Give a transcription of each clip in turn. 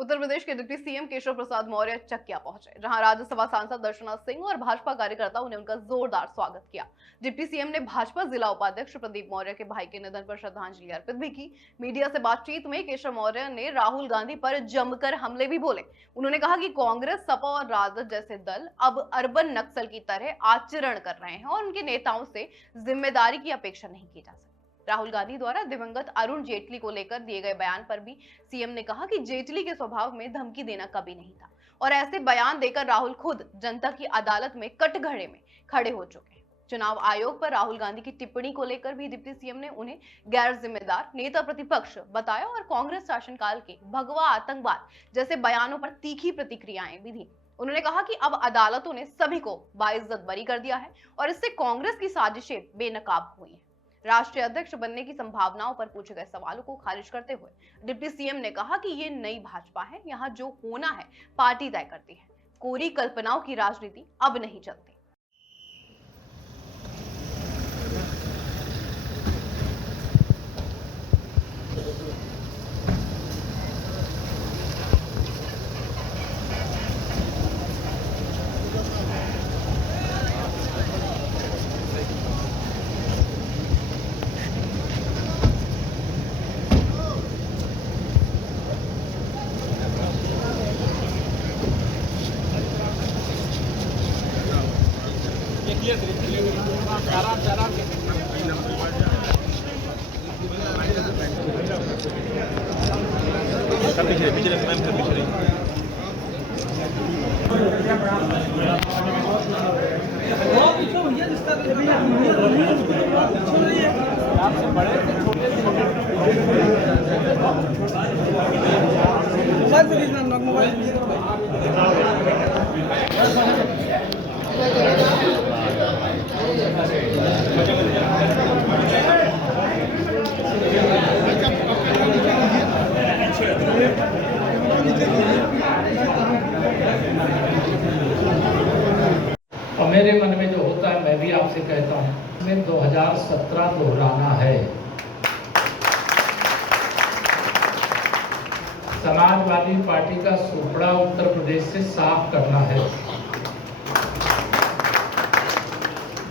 उत्तर प्रदेश के deputy CM Keshav Prasad Maurya Chakiya पहुंचे, जहां राज्यसभा सांसद दर्शना सिंह और भाजपा कार्यकर्ताओं ने उनका जोरदार स्वागत किया। डिप्टी सीएम ने भाजपा जिला उपाध्यक्ष प्रदीप मौर्य के भाई के निधन पर श्रद्धांजलि अर्पित भी की। मीडिया से बातचीत में केशव मौर्य ने राहुल गांधी पर जमकर हमले भी बोले। उन्होंने कहा कि कांग्रेस, सपा और राजद जैसे दल अब अर्बन नक्सल की तरह आचरण कर रहे हैं और उनके नेताओं से जिम्मेदारी की अपेक्षा नहीं की जा सकती। राहुल गांधी द्वारा दिवंगत अरुण जेटली को लेकर दिए गए बयान पर भी सीएम ने कहा कि जेटली के स्वभाव में धमकी देना कभी नहीं था और ऐसे बयान देकर राहुल खुद जनता की अदालत में कटघरे में खड़े हो चुके हैं। चुनाव आयोग पर राहुल गांधी की टिप्पणी को लेकर भी डिप्टी सीएम ने उन्हें गैर जिम्मेदार नेता प्रतिपक्ष बताया और कांग्रेस शासनकाल के भगवा आतंकवाद जैसे बयानों पर तीखी प्रतिक्रियाएं भी दी। उन्होंने कहा कि अब अदालतों ने सभी को बाइज्जत बरी कर दिया है और इससे कांग्रेस की साजिशें बेनकाब हुई हैं। राष्ट्रीय अध्यक्ष बनने की संभावनाओं पर पूछे गए सवालों को खारिज करते हुए डिप्टी सीएम ने कहा कि ये नई भाजपा है, यहाँ जो होना है पार्टी तय करती है, कोरी कल्पनाओं की राजनीति अब नहीं चलती। और मेरे मन में जो होता है मैं भी आपसे कहता हूँ, इसमें 2017 दोहराना है। समाजवादी पार्टी का सुपड़ा उत्तर प्रदेश से साफ करना है।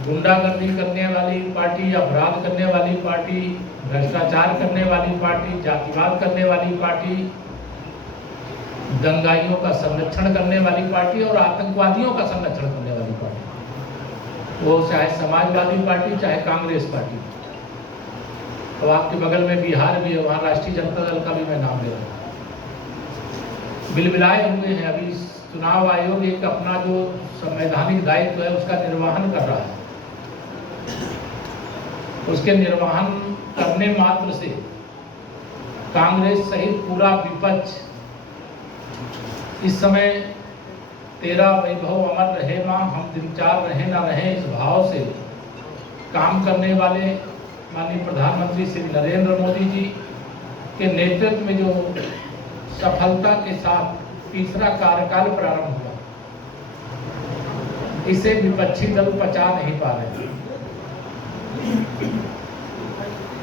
गुंडागर्दी करने वाली पार्टी, अपराध करने वाली पार्टी, भ्रष्टाचार करने वाली पार्टी, जातिवाद करने वाली पार्टी, दंगाइयों का संरक्षण करने वाली पार्टी और आतंकवादियों का संरक्षण करने वाली पार्टी, वो चाहे समाजवादी पार्टी चाहे कांग्रेस पार्टी। तो आपके बगल में बिहार भी है, वहाँ राष्ट्रीय जनता दल का भी मैं नाम ले रहा हूँ। बिलबिलाए हुए हैं। अभी चुनाव आयोग एक अपना जो संवैधानिक दायित्व है उसका निर्वहन कर रहा है। उसके निर्वहन करने मात्र से कांग्रेस सहित पूरा विपक्ष इस समय तेरा वैभव अमर रहे मां, हम दिन चार रहे ना रहे, इस भाव से काम करने वाले माननीय प्रधानमंत्री श्री नरेंद्र मोदी जी के नेतृत्व में जो सफलता के साथ तीसरा कार्यकाल प्रारंभ हुआ, इसे विपक्षी दल पचा नहीं पा रहे।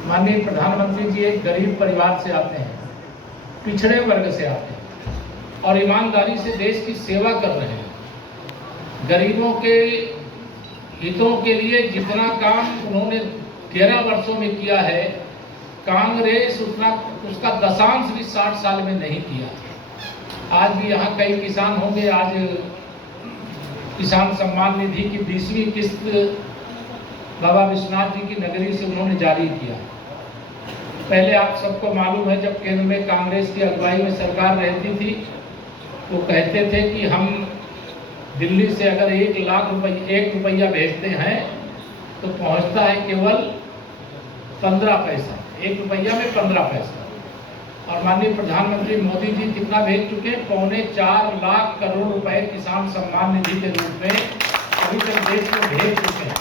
माननीय प्रधानमंत्री जी एक गरीब परिवार से आते हैं, पिछड़े वर्ग से आते हैं और ईमानदारी से देश की सेवा कर रहे हैं। गरीबों के हितों के लिए जितना काम उन्होंने 13 वर्षों में किया है, कांग्रेस उसका दशांश भी 60 साल में नहीं किया। आज भी यहाँ कई किसान होंगे। आज किसान सम्मान निधि की 20वीं किस्त बाबा विश्वनाथ जी की नगरी से उन्होंने जारी किया। पहले आप सबको मालूम है, जब केंद्र में कांग्रेस की अगुवाई में सरकार रहती थी तो कहते थे कि हम दिल्ली से अगर 1 लाख रुपये 1 रुपया भेजते हैं तो पहुंचता है केवल 15 पैसा, 1 रुपया में 15 पैसा। और माननीय प्रधानमंत्री मोदी जी कितना भेज चुके हैं? 4.25 लाख करोड़ रुपए किसान सम्मान निधि के रूप में अभी तक देश में भेज चुके हैं।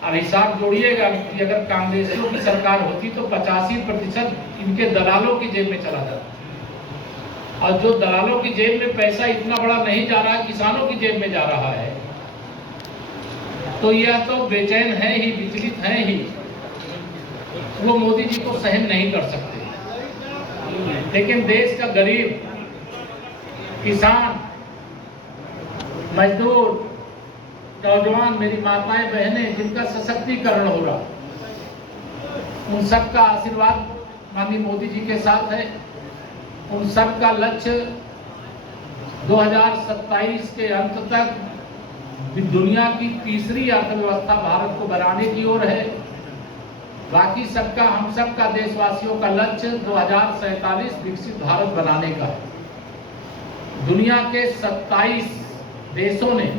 अब हिसाब जोड़िएगा कि अगर कांग्रेसियों की सरकार होती तो 85% इनके दलालों की जेब में चला जाता, और जो दलालों की जेब में पैसा इतना बड़ा नहीं जा रहा है, किसानों की जेब में जा रहा है, तो यह तो बेचैन है ही, विचलित है ही। वो मोदी जी को सहन नहीं कर सकते। लेकिन देश का गरीब किसान, मजदूर, नौजवान, मेरी माताएं बहनें जिनका सशक्तिकरण हो रहा, उन सब का आशीर्वाद माननीय मोदी जी के साथ है। उन सब का लक्ष्य 2027 के अंत तक दुनिया की तीसरी अर्थव्यवस्था भारत को बनाने की ओर है। बाकी सबका, हम सबका, देशवासियों का लक्ष्य 2047 विकसित भारत बनाने का है। दुनिया के 27 देशों ने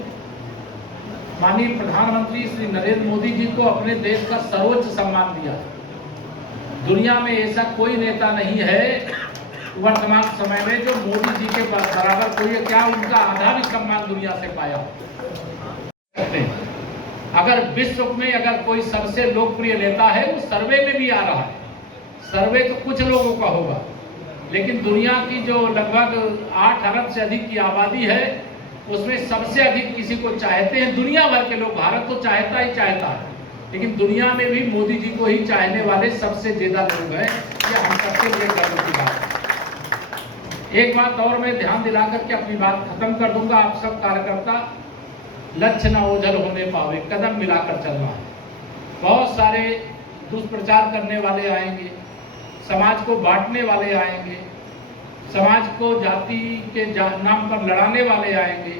माननीय प्रधानमंत्री श्री नरेंद्र मोदी जी को अपने देश का सर्वोच्च सम्मान दिया। दुनिया में ऐसा कोई नेता नहीं है वर्तमान समय में जो मोदी जी के बराबर कोई, क्या उनका आधा भी सम्मान दुनिया से पाया। अगर विश्व में अगर कोई सबसे लोकप्रिय नेता है वो सर्वे में भी आ रहा है। सर्वे तो कुछ लोगों का होगा, लेकिन दुनिया की जो लगभग 8 अरब से अधिक की आबादी है उसमें सबसे अधिक किसी को चाहते हैं दुनिया भर के लोग। भारत तो चाहता ही चाहता है, लेकिन दुनिया में भी मोदी जी को ही चाहने वाले सबसे ज्यादा लोग हैं। ये हम सबके लिए गर्व की बात है। एक बात और मैं ध्यान दिला करके अपनी बात खत्म कर दूंगा। आप सब कार्यकर्ता लक्ष्य न ओझल होने पावे, कदम मिलाकर चलना है। बहुत सारे दुष्प्रचार करने वाले आएंगे, समाज को बांटने वाले आएंगे, समाज को जाति के नाम पर लड़ाने वाले आएंगे,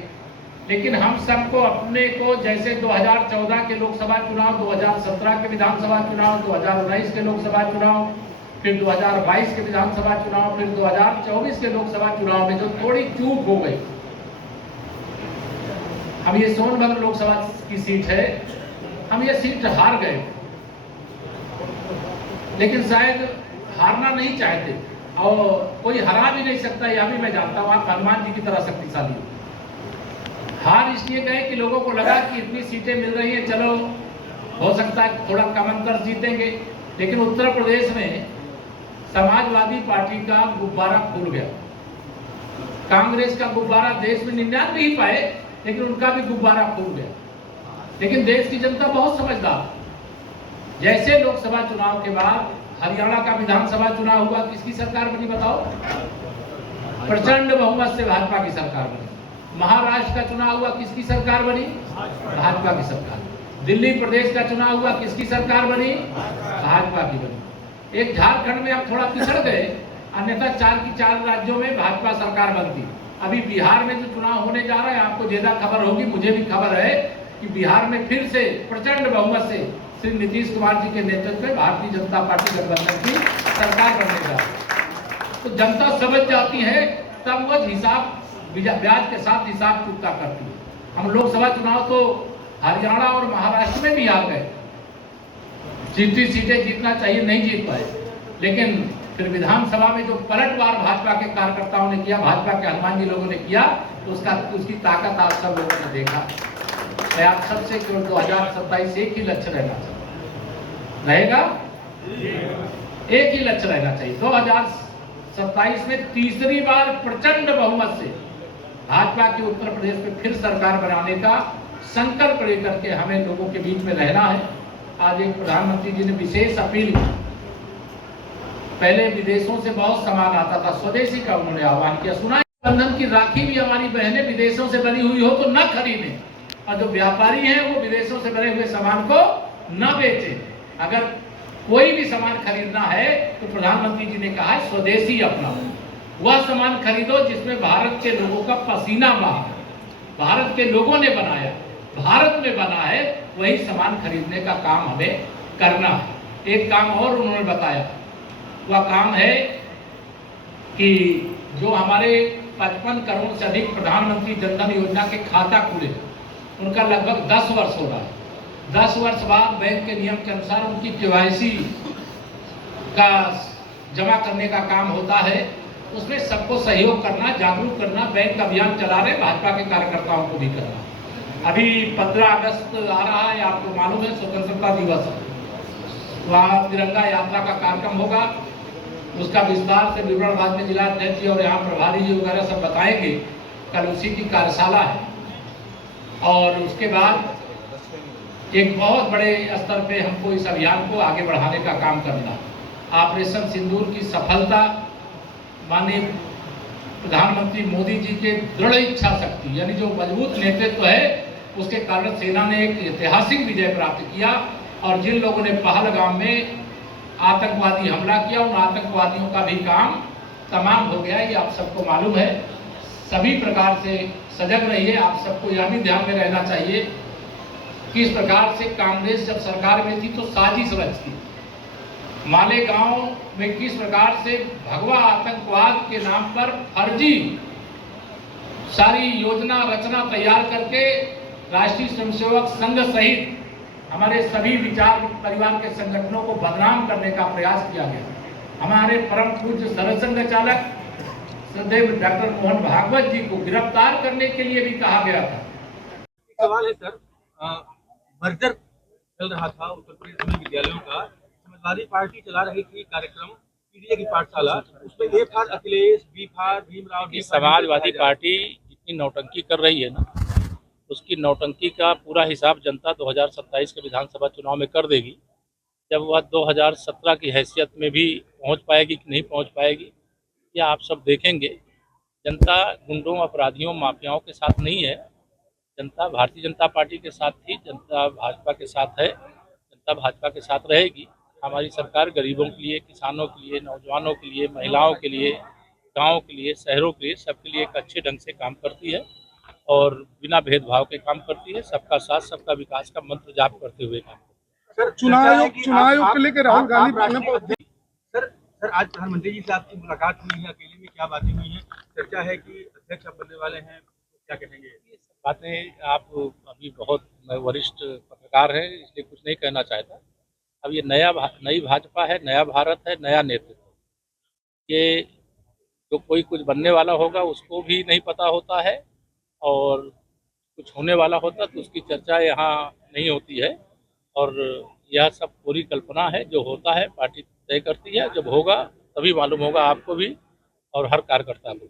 लेकिन हम सबको अपने को जैसे 2014 के लोकसभा चुनाव, 2017 के विधानसभा चुनाव, 2019 के लोकसभा चुनाव, फिर 2022 के विधानसभा चुनाव, फिर 2024 के लोकसभा चुनाव में जो थोड़ी चूक हो गई, हम ये सोनभद्र लोकसभा की सीट है, हम ये सीट हार गए, लेकिन शायद हारना नहीं चाहते और कोई हरा भी नहीं सकता, यह भी मैं जानता हूँ। आप हनुमान जी की तरह शक्तिशाली हो। हार इसलिए गए कि लोगों को लगा कि इतनी सीटें मिल रही हैं, चलो हो सकता है थोड़ा कम अंतर जीतेंगे, लेकिन उत्तर प्रदेश में समाजवादी पार्टी का गुब्बारा फूल गया। कांग्रेस का गुब्बारा देश में 99 ही पाए, लेकिन उनका भी गुब्बारा फूल गया। लेकिन देश की जनता बहुत समझदार। जैसे लोकसभा चुनाव के बाद हरियाणा का विधानसभा चुनाव हुआ, किसकी सरकार बनी बताओ? प्रचंड बहुमत से भाजपा की सरकार बनी। महाराष्ट्र का चुनाव हुआ, किसकी सरकार बनी? भाजपा की सरकार। दिल्ली प्रदेश का चुनाव हुआ, किसकी सरकार बनी? भाजपा की बनी। एक झारखंड में अब थोड़ा पिछड़ गए, अन्यथा 4 की 4 राज्यों में भाजपा सरकार बनती। अभी बिहार में जो चुनाव होने जा रहा है, आपको ज्यादा खबर होगी, मुझे भी खबर है कि बिहार में फिर से प्रचंड बहुमत से श्री नीतीश कुमार जी के नेतृत्व में भारतीय जनता पार्टी गठबंधन की सरकार बनने जा रही है। तो जनता समझ जाती है, तब वह हिसाब ब्याज के साथ हिसाब चुकता करती है। हम लोकसभा चुनाव तो हरियाणा और महाराष्ट्र में भी आ गए, जितनी सीटें जीतना चाहिए नहीं जीत पाए, लेकिन फिर विधानसभा में जो पलटवार भाजपा के कार्यकर्ताओं ने किया, भाजपा के हनुमान जी लोगों ने किया, तो उसकी ताकत आप सब लोगों ने देखा। मैं आप सबसे केवल 2027 एक ही लक्ष्य रहना रहेगा, एक ही लक्ष्य रहना चाहिए। 2027 में तीसरी बार प्रचंड बहुमत से भाजपा की उत्तर प्रदेश में फिर सरकार बनाने का संकल्प लेकर के हमें लोगों के बीच में रहना है। आज एक प्रधानमंत्री जी ने विशेष अपील की। पहले विदेशों से बहुत सामान आता था, स्वदेशी का उन्होंने आह्वान किया। सुना बंधन की राखी भी हमारी बहनें विदेशों से बनी हुई हो तो न खरीदें, और जो व्यापारी हैं वो विदेशों से बने हुए सामान को न बेचें। अगर कोई भी सामान खरीदना है तो प्रधानमंत्री जी ने कहा है स्वदेशी अपनाओ, वह सामान खरीदो जिसमें भारत के लोगों का पसीना बहा, भारत के लोगों ने बनाया, भारत में बना है, वही सामान खरीदने का काम हमें करना है। एक काम और उन्होंने बताया, वह काम है कि जो हमारे 55 करोड़ से अधिक प्रधानमंत्री जनधन योजना के खाता खुले, उनका लगभग 10 वर्ष हो रहा है। 10 वर्ष बाद बैंक के नियम के अनुसार उनकी KYC का जमा करने का काम होता है। उसमें सबको सहयोग करना, जागरूक करना, बैंक अभियान चला रहे भाजपा के कार्यकर्ताओं को भी करना। अभी 15 अगस्त आ रहा है, आपको मालूम है स्वतंत्रता दिवस है, वहाँ तिरंगा यात्रा का कार्यक्रम होगा। उसका विस्तार से विवरण बाद में जिला अध्यक्ष जी और यहाँ प्रभारी जी वगैरह सब बताएंगे। कल उसी की कार्यशाला है और उसके बाद एक बहुत बड़े स्तर पे हमको इस अभियान को आगे बढ़ाने का काम करना। ऑपरेशन सिंदूर की सफलता माननीय प्रधानमंत्री मोदी जी के दृढ़ इच्छा शक्ति यानी जो मजबूत नेतृत्व है उसके कारण सेना ने एक ऐतिहासिक विजय प्राप्त किया। और जिन लोगों ने पहलगाम में आतंकवादी हमला किया उन आतंकवादियों का भी काम तमाम हो गया, ये आप सबको मालूम है। सभी प्रकार से सजग रहिए। आप सबको यह भी ध्यान में रहना चाहिए कि इस प्रकार से कांग्रेस जब सरकार में थी तो साजिश रचती, मालेगांव में किस प्रकार से भगवा आतंकवाद के नाम पर फर्जी सारी योजना रचना तैयार करके राष्ट्रीय स्वयंसेवक संघ सहित हमारे सभी विचार परिवार के संगठनों को बदनाम करने का प्रयास किया गया। हमारे परम पूज्य सरसंघ चालक श्रद्धेय डॉक्टर मोहन भागवत जी को गिरफ्तार करने के लिए भी कहा गया था। सवाल है सर, मर्जर चल रहा था उत्तर प्रदेश में विद्यालयों का, समाजवादी पार्टी चला रही थी कार्यक्रम पीडीए की पाठशाला, उसमें ए फार अखिलेश, बी फार भीमराव, समाजवादी पार्टी जितनी नौटंकी कर रही है ना, उसकी नौटंकी का पूरा हिसाब जनता 2027 के विधानसभा चुनाव में कर देगी। जब वह 2017 की हैसियत में भी पहुंच पाएगी कि नहीं पहुंच पाएगी, यह आप सब देखेंगे। जनता गुंडों, अपराधियों, माफियाओं के साथ नहीं है। जनता भारतीय जनता पार्टी के साथ थी, जनता भाजपा के साथ है, जनता भाजपा के साथ रहेगी। हमारी सरकार गरीबों के लिए, किसानों के लिए, नौजवानों के लिए, महिलाओं के लिए, गाँव के लिए, शहरों के लिए, सबके लिए एक अच्छे ढंग से काम करती है और बिना भेदभाव के काम करती है। सबका साथ सबका विकास का मंत्र जाप करते हुए काम करती है। सर, चुनाव को लेकर राहुल गांधी सर आज प्रधानमंत्री जी से आपकी मुलाकात हुई है, अकेले में क्या बातें हुई हैं? चर्चा है कि अध्यक्ष आप बनने वाले हैं, क्या कहेंगे? ये सब बातें आप अभी बहुत वरिष्ठ पत्रकार हैं, इसलिए कुछ नहीं कहना चाहता। अब ये नई भाजपा है, नया भारत है, नया नेतृत्व। ये जो कोई कुछ बनने वाला होगा उसको भी नहीं पता होता है और कुछ होने वाला होता तो उसकी चर्चा यहाँ नहीं होती है। और यह सब पूरी कल्पना है, जो होता है पार्टी तय करती है। जब होगा तभी मालूम होगा आपको भी और हर कार्यकर्ता को।